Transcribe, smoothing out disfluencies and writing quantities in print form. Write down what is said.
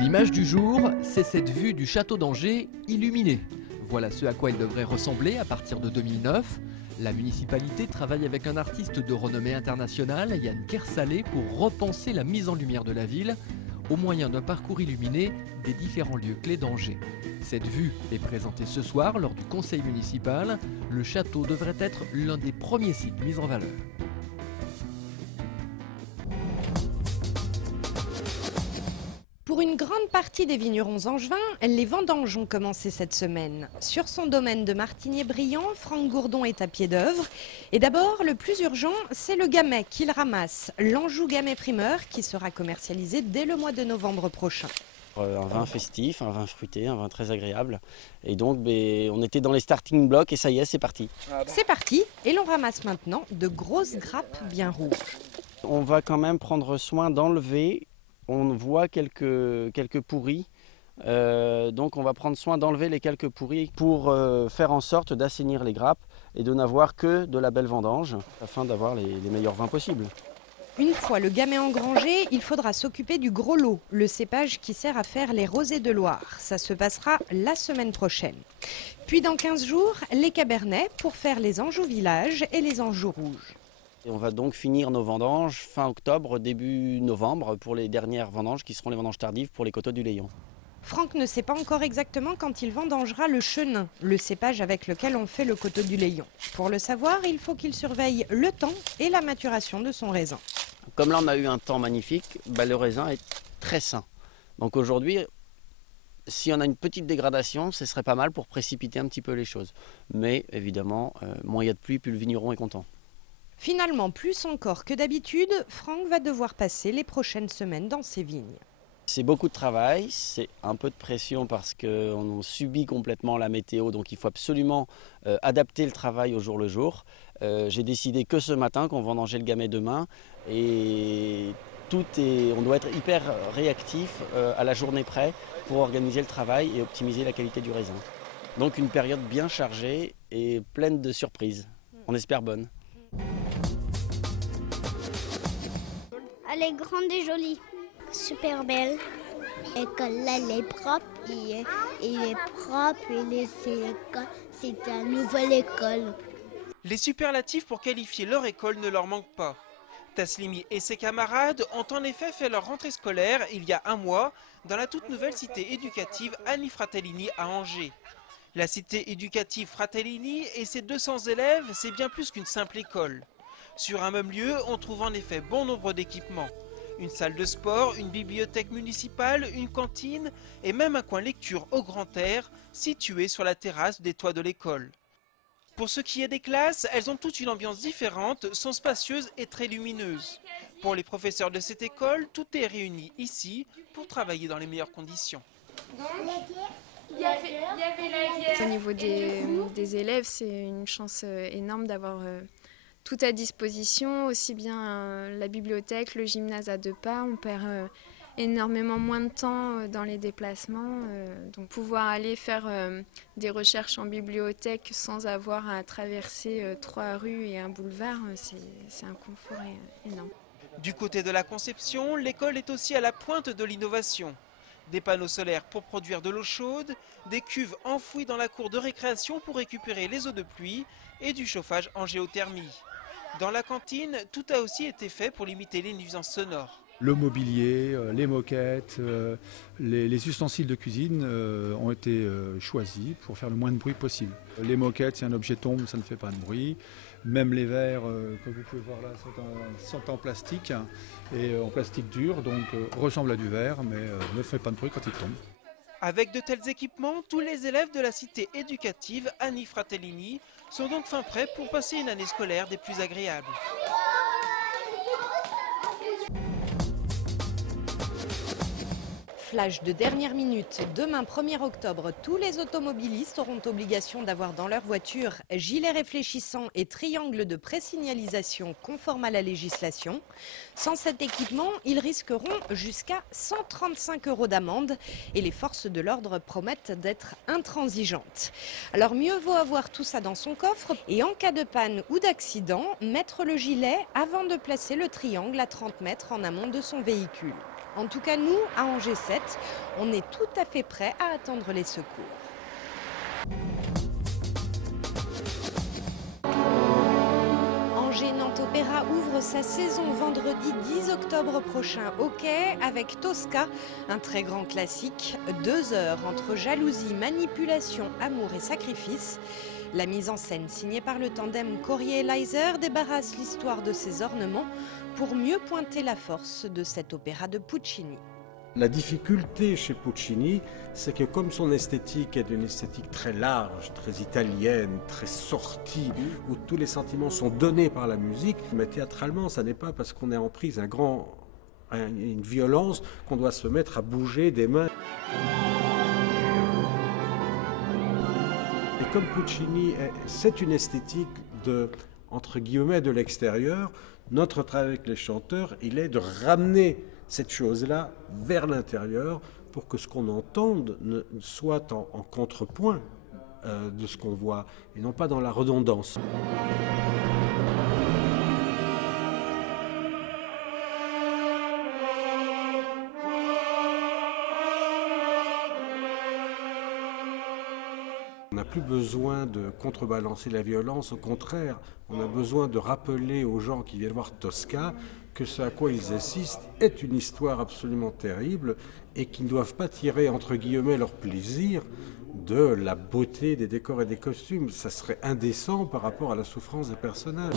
L'image du jour, c'est cette vue du château d'Angers illuminée. Voilà ce à quoi il devrait ressembler à partir de 2009. La municipalité travaille avec un artiste de renommée internationale, Yann Kersalé, pour repenser la mise en lumière de la ville au moyen d'un parcours illuminé des différents lieux clés d'Angers. Cette vue est présentée ce soir lors du conseil municipal. Le château devrait être l'un des premiers sites mis en valeur. Pour une grande partie des vignerons angevins, les vendanges ont commencé cette semaine. Sur son domaine de Martigné-Briand, Franck Gourdon est à pied d'œuvre. Et d'abord, le plus urgent, c'est le gamay qu'il ramasse, l'Anjou Gamay Primeur, qui sera commercialisé dès le mois de novembre prochain. Un vin festif, un vin fruité, un vin très agréable. Et donc, on était dans les starting blocks et ça y est, c'est parti. C'est parti, et l'on ramasse maintenant de grosses grappes bien rouges. On va quand même prendre soin d'enlever. On voit quelques pourris, donc on va prendre soin d'enlever les quelques pourris pour faire en sorte d'assainir les grappes et de n'avoir que de la belle vendange afin d'avoir les meilleurs vins possibles. Une fois le gamay engrangé, il faudra s'occuper du gros lot, le cépage qui sert à faire les rosés de Loire. Ça se passera la semaine prochaine. Puis dans 15 jours, les cabernets pour faire les Anjou Village et les Anjou Rouges. Et on va donc finir nos vendanges fin octobre, début novembre pour les dernières vendanges qui seront les vendanges tardives pour les coteaux du Layon. Franck ne sait pas encore exactement quand il vendangera le chenin, le cépage avec lequel on fait le coteau du Layon. Pour le savoir, il faut qu'il surveille le temps et la maturation de son raisin. Comme là on a eu un temps magnifique, le raisin est très sain. Donc aujourd'hui, si on a une petite dégradation, ce serait pas mal pour précipiter un petit peu les choses. Mais évidemment, moins il y a de pluie, plus le vigneron est content. Finalement, plus encore que d'habitude, Franck va devoir passer les prochaines semaines dans ses vignes. C'est beaucoup de travail, c'est un peu de pression parce qu'on subit complètement la météo, donc il faut absolument adapter le travail au jour le jour. J'ai décidé que ce matin qu'on vendangeait le gamay demain et on doit être hyper réactif à la journée près pour organiser le travail et optimiser la qualité du raisin. Donc une période bien chargée et pleine de surprises, on espère bonne. Elle est grande et jolie, super belle. L'école là, elle est propre, il est propre, c'est une nouvelle école. Les superlatifs pour qualifier leur école ne leur manquent pas. Taslimi et ses camarades ont en effet fait leur rentrée scolaire il y a un mois dans la toute nouvelle cité éducative Annie Fratellini à Angers. La cité éducative Fratellini et ses 200 élèves, c'est bien plus qu'une simple école. Sur un même lieu, on trouve en effet bon nombre d'équipements. Une salle de sport, une bibliothèque municipale, une cantine et même un coin lecture au grand air situé sur la terrasse des toits de l'école. Pour ce qui est des classes, elles ont toutes une ambiance différente, sont spacieuses et très lumineuses. Pour les professeurs de cette école, tout est réuni ici pour travailler dans les meilleures conditions. Au niveau des élèves, c'est une chance énorme d'avoir tout à disposition, aussi bien la bibliothèque, le gymnase à 2 pas. On perd énormément moins de temps dans les déplacements. Donc pouvoir aller faire des recherches en bibliothèque sans avoir à traverser 3 rues et un boulevard, c'est un confort énorme. Du côté de la conception, l'école est aussi à la pointe de l'innovation. Des panneaux solaires pour produire de l'eau chaude, des cuves enfouies dans la cour de récréation pour récupérer les eaux de pluie et du chauffage en géothermie. Dans la cantine, tout a aussi été fait pour limiter les nuisances sonores. Le mobilier, les moquettes, les ustensiles de cuisine ont été choisis pour faire le moins de bruit possible. Les moquettes, si un objet tombe, ça ne fait pas de bruit. Même les verres, comme vous pouvez voir là, sont en plastique et en plastique dur, donc ressemblent à du verre, mais ne fait pas de bruit quand ils tombent. Avec de tels équipements, tous les élèves de la cité éducative Annie Fratellini sont donc fin prêts pour passer une année scolaire des plus agréables. Flash de dernière minute, demain 1er octobre, tous les automobilistes auront obligation d'avoir dans leur voiture gilet réfléchissant et triangle de présignalisation conforme à la législation. Sans cet équipement, ils risqueront jusqu'à 135 € d'amende et les forces de l'ordre promettent d'être intransigeantes. Alors mieux vaut avoir tout ça dans son coffre et en cas de panne ou d'accident, mettre le gilet avant de placer le triangle à 30 mètres en amont de son véhicule. En tout cas, nous, à Angers 7, on est tout à fait prêts à attendre les secours. Angers Nantes Opéra ouvre sa saison vendredi 10 octobre prochain au Quai avec Tosca, un très grand classique. 2 heures entre jalousie, manipulation, amour et sacrifice. La mise en scène signée par le tandem Corrier-Leiser débarrasse l'histoire de ses ornements pour mieux pointer la force de cet opéra de Puccini. La difficulté chez Puccini, c'est que comme son esthétique est d'une esthétique très large, très italienne, très sortie, où tous les sentiments sont donnés par la musique, mais théâtralement, ça n'est pas parce qu'on est en prise une violence qu'on doit se mettre à bouger des mains. Et comme Puccini, c'est une esthétique entre guillemets de l'extérieur, notre travail avec les chanteurs, il est de ramener cette chose-là vers l'intérieur pour que ce qu'on entende soit en contrepoint de ce qu'on voit et non pas dans la redondance. On n'a plus besoin de contrebalancer la violence, au contraire, on a besoin de rappeler aux gens qui viennent voir Tosca que ce à quoi ils assistent est une histoire absolument terrible et qu'ils ne doivent pas tirer entre guillemets leur plaisir de la beauté des décors et des costumes. Ça serait indécent par rapport à la souffrance des personnages.